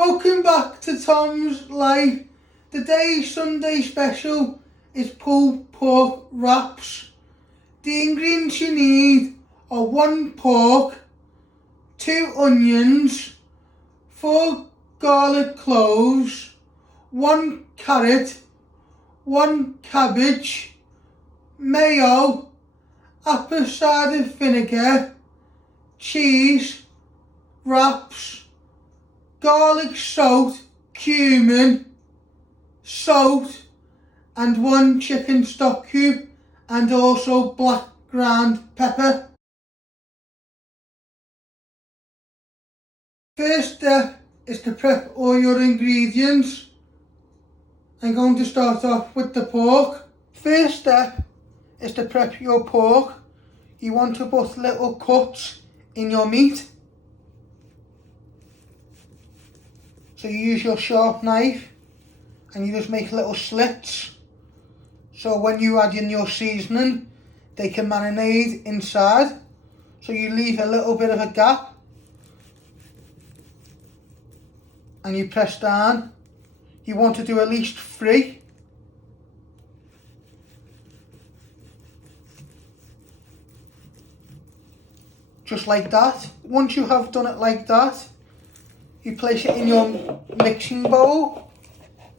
Welcome back to Tom's Life. Today's Sunday special is pulled pork wraps. The ingredients you need are 1 pork, 2 onions, 4 garlic cloves, 1 carrot, 1 cabbage, mayo, apple cider vinegar, cheese, wraps, garlic salt, cumin, salt and 1 chicken stock cube and also black ground pepper. First step is to prep all your ingredients. I'm going to start off with the pork. First step is to prep your pork. You want to put little cuts in your meat. So you use your sharp knife and you just make little slits. So when you add in your seasoning, they can marinate inside. So you leave a little bit of a gap and you press down. You want to do at least 3. Just like that. Once you have done it like that, you place it in your mixing bowl.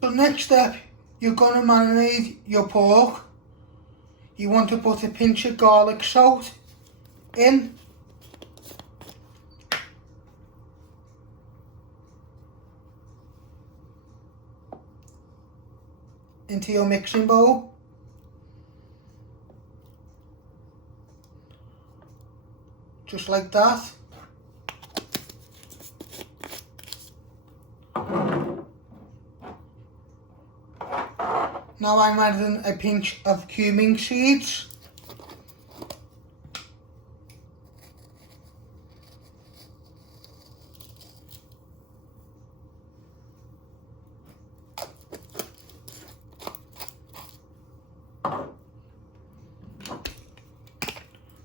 The next step, you're going to marinate your pork. You want to put a pinch of garlic salt in. Into your mixing bowl. Just like that. Now I'm adding a pinch of Tumeric Seeds.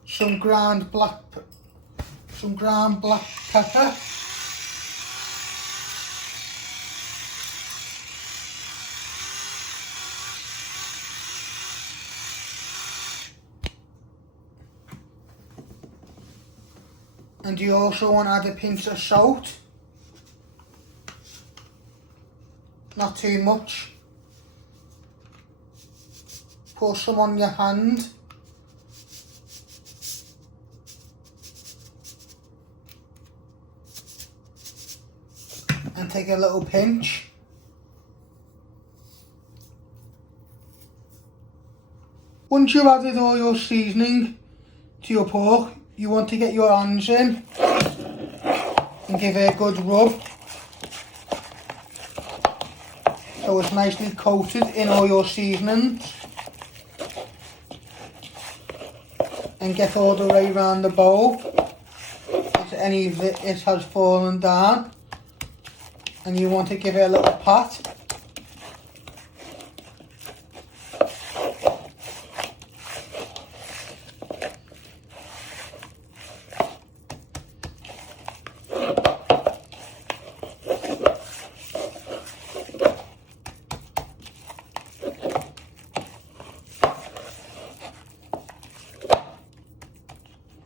Some ground black pepper. And you also want to add a pinch of salt. Not too much. Pour some on your hand. And take a little pinch. Once you've added all your seasoning to your pork, you want to get your hands in and give it a good rub so it's nicely coated in all your seasonings, and get all the way around the bowl if any of it has fallen down, and you want to give it a little pat.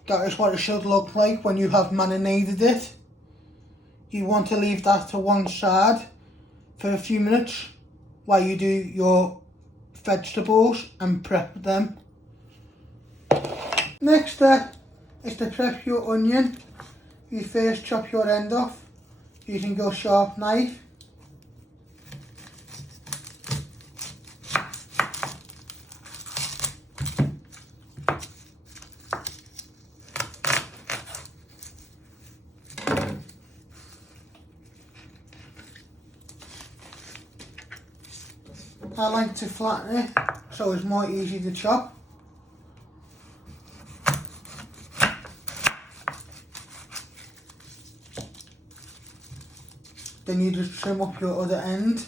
That is what it should look like when you have marinated it. You want to leave that to one side for a few minutes while you do your vegetables and prep them. Next step is to prep your onion. You first chop your end off using your sharp knife. I like to flatten it so it's more easy to chop. Then you just trim up your other end.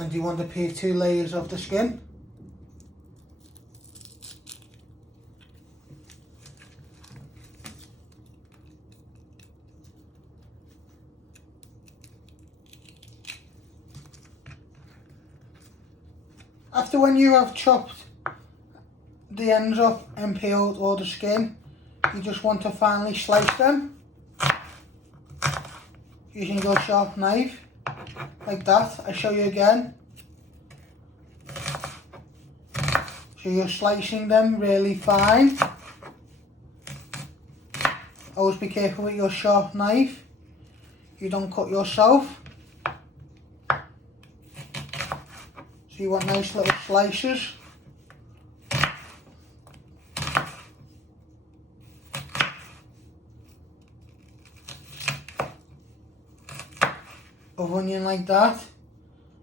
And you want to peel 2 layers of the skin. After when you have chopped the ends off and peeled all the skin, you just want to finely slice them using your sharp knife, like that. I'll show you again. So you're slicing them really fine. Always be careful with your sharp knife, you don't cut yourself. So you want nice little slices. Of onion like that.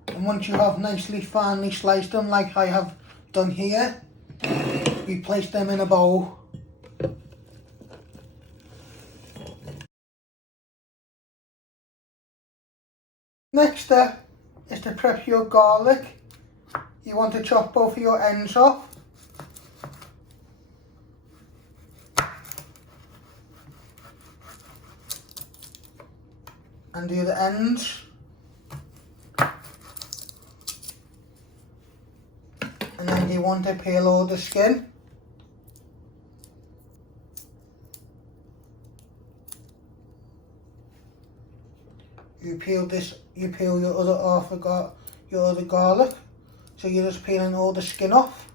And once you have nicely finely sliced them like I have done here, you place them in a bowl. Next step is to prep your garlic. You want to chop both of your ends off. And the other ends. And then you want to peel all the skin. You peel your other half of your other garlic. So you're just peeling all the skin off.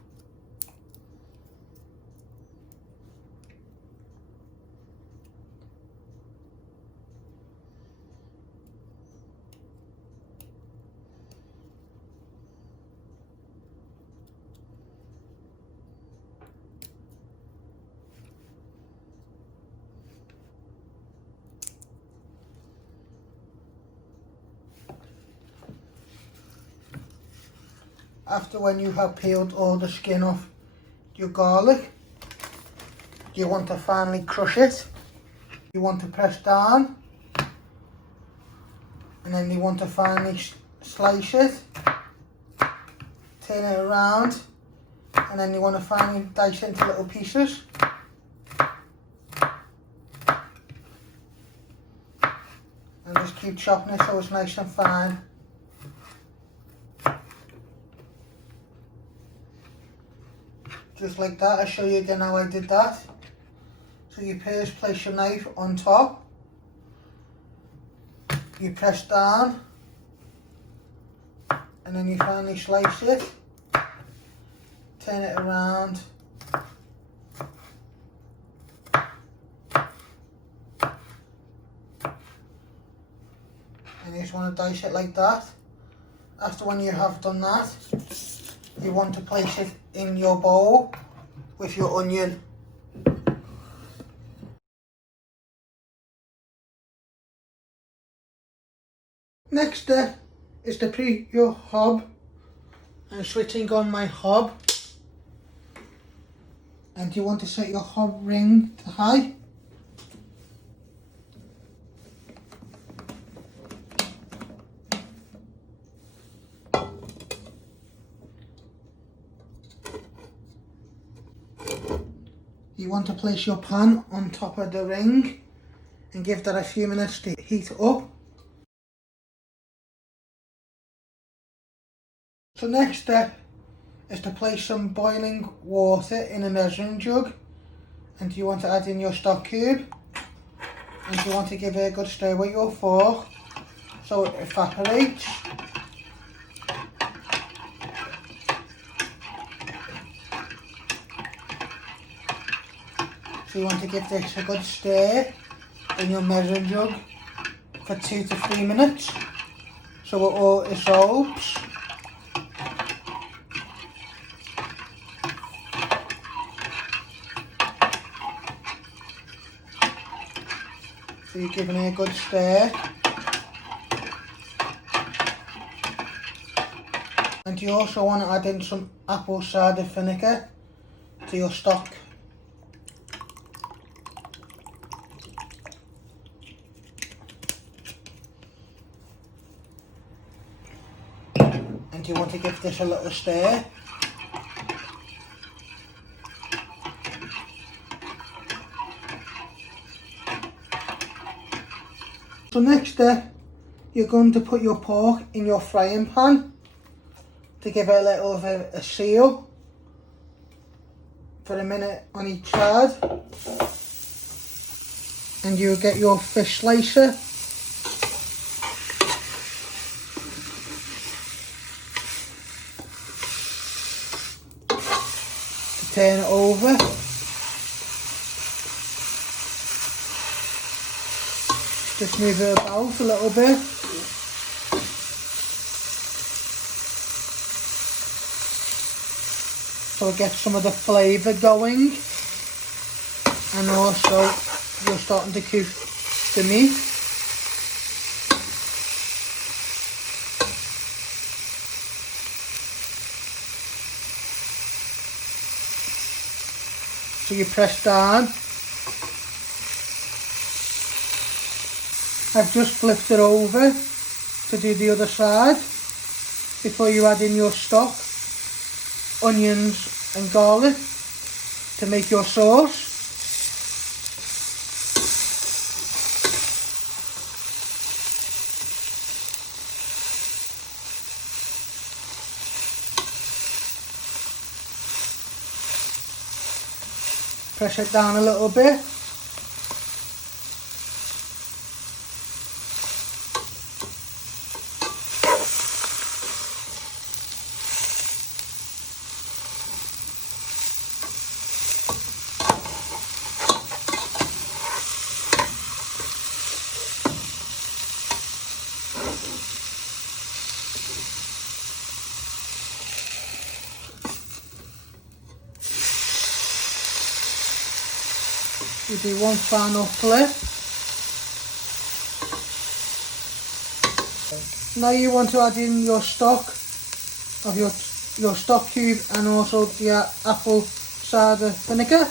After when you have peeled all the skin off your garlic, you want to finally crush it. You want to press down, and then you want to finally slice it, turn it around, and then you want to finally dice it into little pieces. And just keep chopping it so it's nice and fine. Just like that. I'll show you again how I did that. So you first place your knife on top, you press down, and then you finally slice it, turn it around, and you just want to dice it like that. After when you have done that, you want to place it in your bowl with your onion. Next step is to preheat your hob. I'm switching on my hob, and you want to set your hob ring to high. You want to place your pan on top of the ring and give that a few minutes to heat up. So next step is to place some boiling water in a measuring jug, and you want to add in your stock cube, and you want to give it a good stir with your fork so it evaporates. So you want to give this a good stir in your measuring jug for 2 to 3 minutes so it all dissolves. So you're giving it a good stir. And you also want to add in some apple cider vinegar to your stock. and you want to give this a little stir. So next step, you're going to put your pork in your frying pan to give it a little of a seal for a minute on each side. And you'll get your fish slicer. To turn it over. Just move it about a little bit. So get some of the flavour going. And also you're starting to cook the meat. So you press down. I've just flipped it over to do the other side before you add in your stock, onions and garlic to make your sauce. Press it down a little bit. You do one final flip. Now you want to add in your stock of your stock cube and also the apple cider vinegar.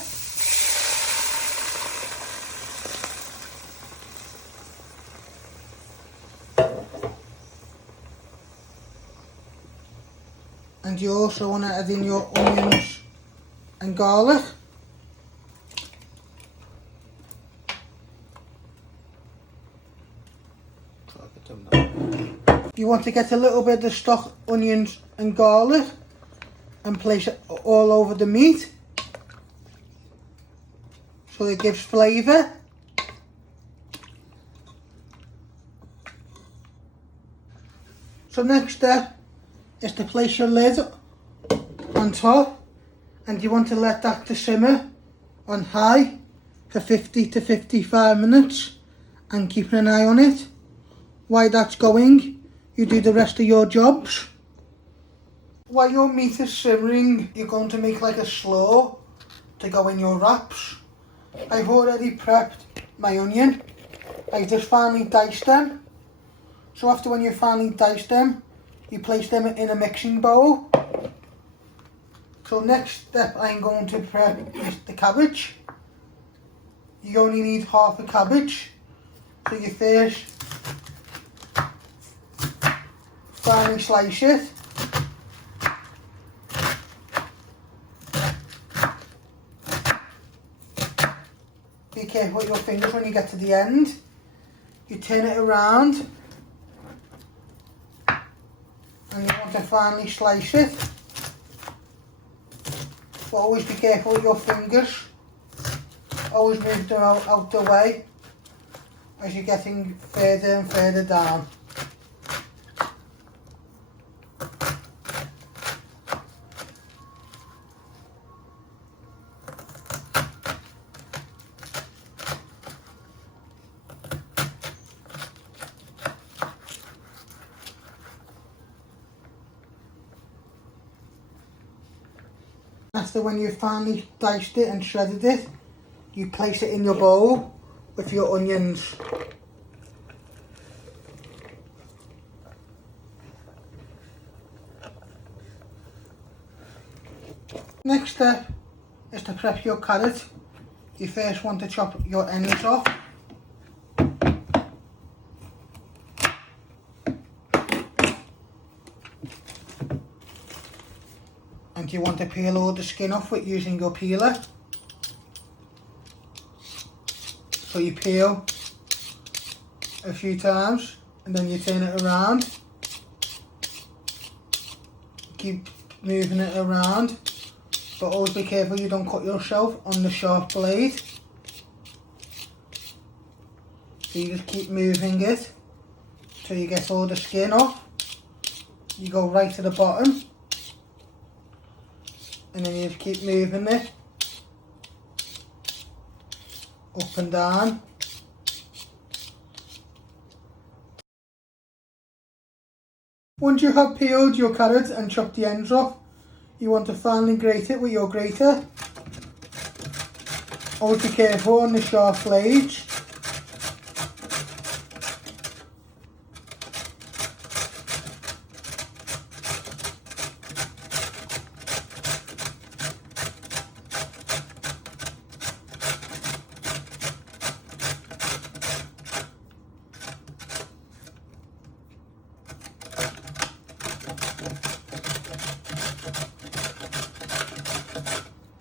And you also want to add in your onions and garlic. You want to get a little bit of stock, onions and garlic and place it all over the meat so it gives flavour. So next step is to place your lid on top, and you want to let that to simmer on high for 50 to 55 minutes and keeping an eye on it. While that's going, you do the rest of your jobs. While your meat is simmering, you're going to make like a slaw to go in your wraps. I've already prepped my onion. I've just finely diced them. So after when you finally dice them, you place them in a mixing bowl. So next step I'm going to prep is the cabbage. You only need half a cabbage. So you first finely slice it. Be careful with your fingers when you get to the end. You turn it around and you want to finely slice it. But always be careful with your fingers. Always move them out the way as you're getting further and further down. After when you've finally diced it and shredded it, you place it in your bowl with your onions. Next step is to prep your carrot. You first want to chop your ends off. And you want to peel all the skin off with using your peeler. So you peel a few times and then you turn it around. Keep moving it around, but always be careful you don't cut yourself on the sharp blade. So you just keep moving it till you get all the skin off. You go right to the bottom and then you just keep moving it up and down. Once you have peeled your carrot and chopped the ends off, you want to finely grate it with your grater. Always be careful on the sharp blades.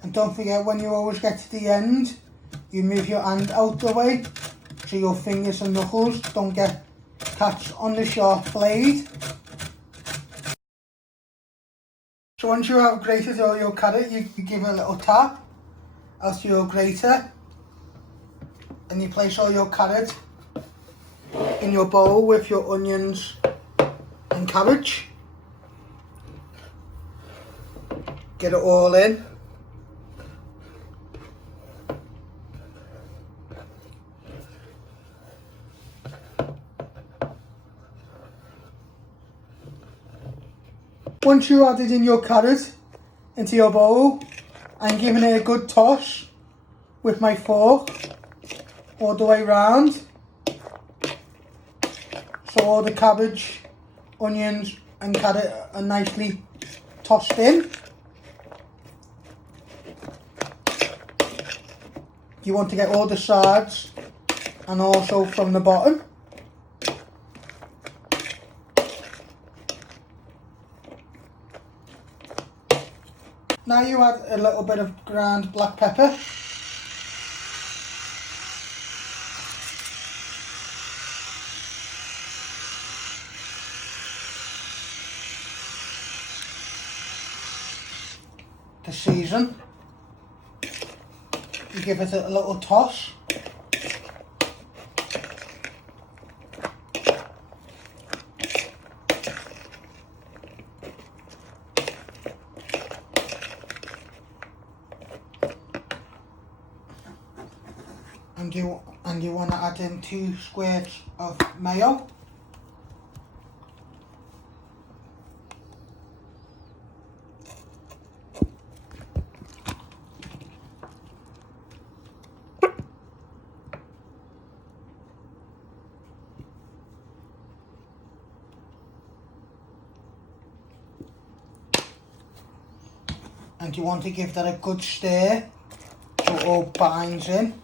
And don't forget, when you always get to the end, you move your hand out the way so your fingers and knuckles don't get catch on the sharp blade. So once you have grated all your carrot, you give it a little tap out your grater and you place all your carrot in your bowl with your onions and cabbage. Get it all in. Once you added in your carrot into your bowl, I'm giving it a good toss with my fork all the way round. So all the cabbage, onions and carrot are nicely tossed in. You want to get all the sides and also from the bottom. Now you add a little bit of ground black pepper. To season. You give it a little toss. And you want to add in 2 squirts of mayo. And you want to give that a good stir so it all binds in.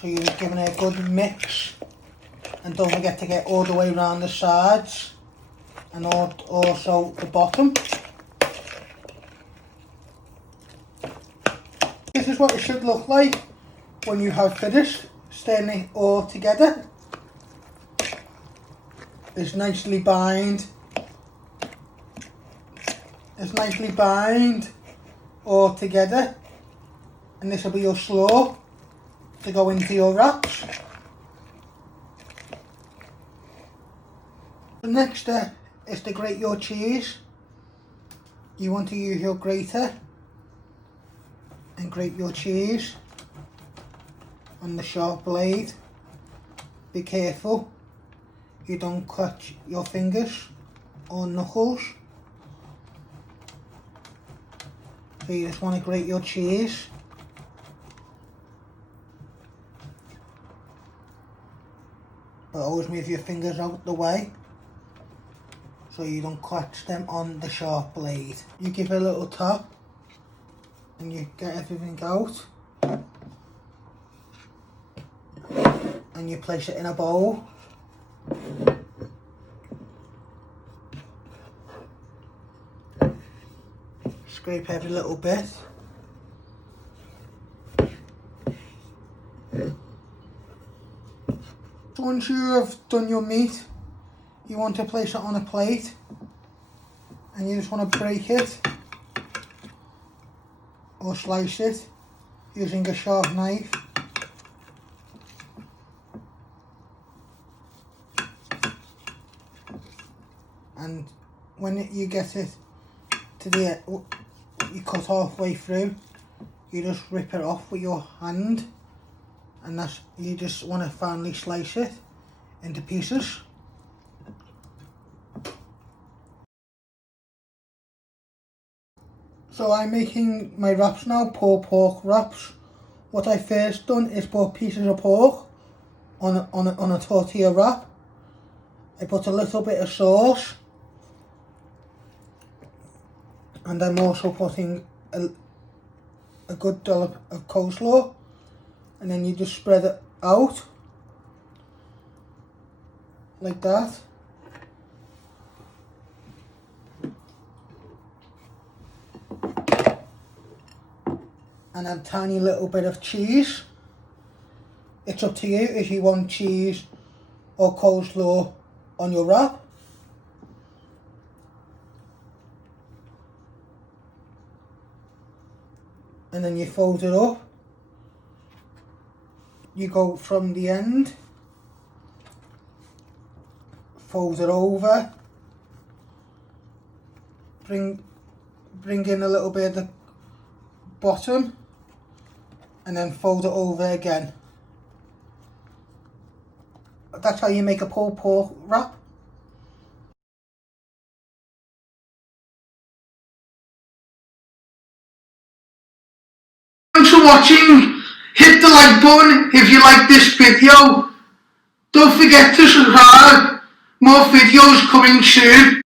So you're just giving it a good mix, and don't forget to get all the way around the sides and also the bottom. This is what it should look like when you have finished stirring it all together. It's nicely bind. It's nicely bind all together, and this will be your slaw to go into your wraps. The next step is to grate your cheese. You want to use your grater and grate your cheese on the sharp blade. Be careful you don't cut your fingers or knuckles. So you just want to grate your cheese. But always move your fingers out the way so you don't catch them on the sharp blade. You give it a little tap and you get everything out and you place it in a bowl. Scrape every little bit. So once you have done your meat, you want to place it on a plate and you just want to break it or slice it using a sharp knife. And when you get it to the you cut halfway through, you just rip it off with your hand, and that's, you just want to finely slice it into pieces. So I'm making my wraps now, pulled pork wraps. What I first done is put pieces of pork on a tortilla wrap. I put a little bit of sauce, and I'm also putting a good dollop of coleslaw, and then you just spread it out like that. And a tiny little bit of cheese. It's up to you if you want cheese or coleslaw on your wrap. And then you fold it up. You go from the end, fold it over, bring in a little bit of the bottom, and then fold it over again. That's how you make a pulled pork wrap. Thanks for watching. Hit the like button if you like this video. Don't forget to subscribe. More videos coming soon.